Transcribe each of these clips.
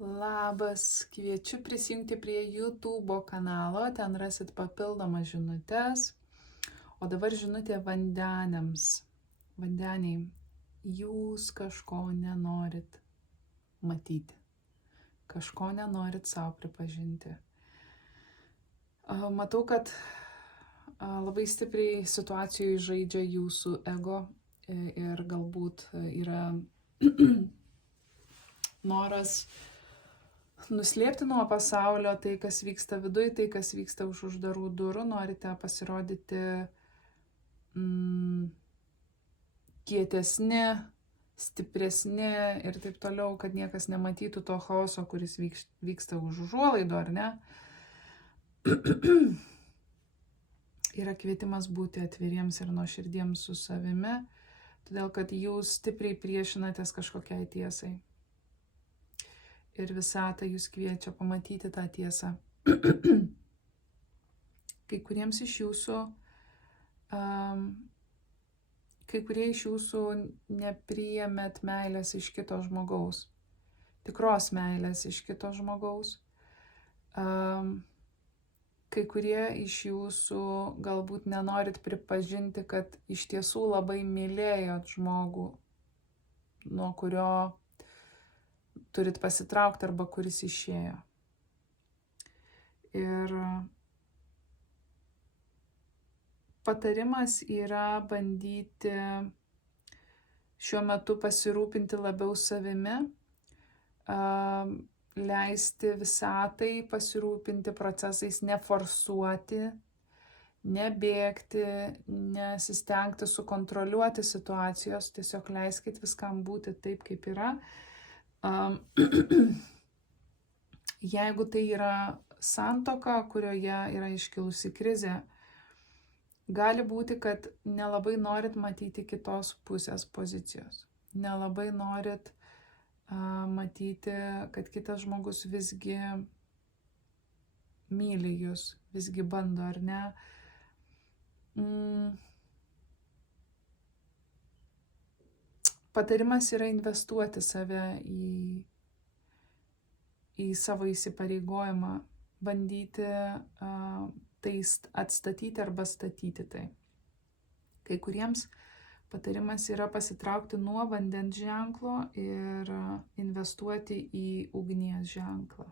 Labas, kviečiu prisijungti prie YouTube kanalo, ten rasit papildomas žinutės. O dabar žinutė vandeniams. Vandeniai, jūs kažko nenorit matyti. Kažko nenorit savo pripažinti. Matau, kad labai stipriai situacijoje žaidžia jūsų ego ir galbūt yra noras nuslėpti nuo pasaulio tai, kas vyksta viduj, tai, kas vyksta už uždarų durų. Norite pasirodyti kietesni, stipresni ir taip toliau, kad niekas nematytų to chaoso, kuris vyksta už užuolaidų, ar ne? Yra kvietimas būti atviriems ir nuoširdiems su savimi, todėl kad jūs stipriai priešinatės kažkokiai tiesai. Ir visata jūs kviečia pamatyti tą tiesą. Kai kurie iš jūsų nepriėmėt meilės iš kito žmogaus, tikros meilės iš kito žmogaus. Kai kurie iš jūsų galbūt nenorit pripažinti, kad iš tiesų labai mylėjot žmogų, nuo kurio turit pasitraukti arba kuris išėjo. Ir patarimas yra bandyti šiuo metu pasirūpinti labiau savimi, leisti visatai pasirūpinti procesais, neforsuoti, nebėgti, nesistengti sukontroliuoti situacijos, tiesiog leiskit viskam būti taip, kaip yra. Jeigu tai yra santuoka, kurioje yra iškilusi krizė, gali būti, kad nelabai norit matyti kitos pusės pozicijos. Nelabai norit matyti, kad kitas žmogus visgi myli jūs, visgi bando, ar ne? Patarimas yra investuoti save į savo įsipareigojimą, bandyti tai atstatyti arba statyti tai. Kai kuriems patarimas yra pasitraukti nuo vandens ženklo ir investuoti į ugnies ženklą.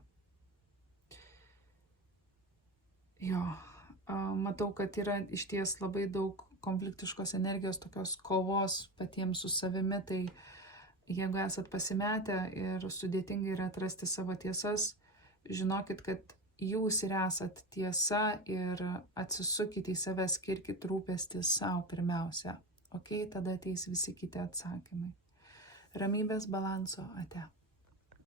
Matau, kad yra išties labai daug konfliktiškos energijos, tokios kovos patiems su savimi, tai jeigu esat pasimetę ir sudėtingai yra atrasti savo tiesas, žinokit, kad jūs ir esat tiesa ir atsisukite į save, skirkit rūpestį savo pirmiausia. Tada ateis visi kiti atsakymai. Ramybės, balanso, ate.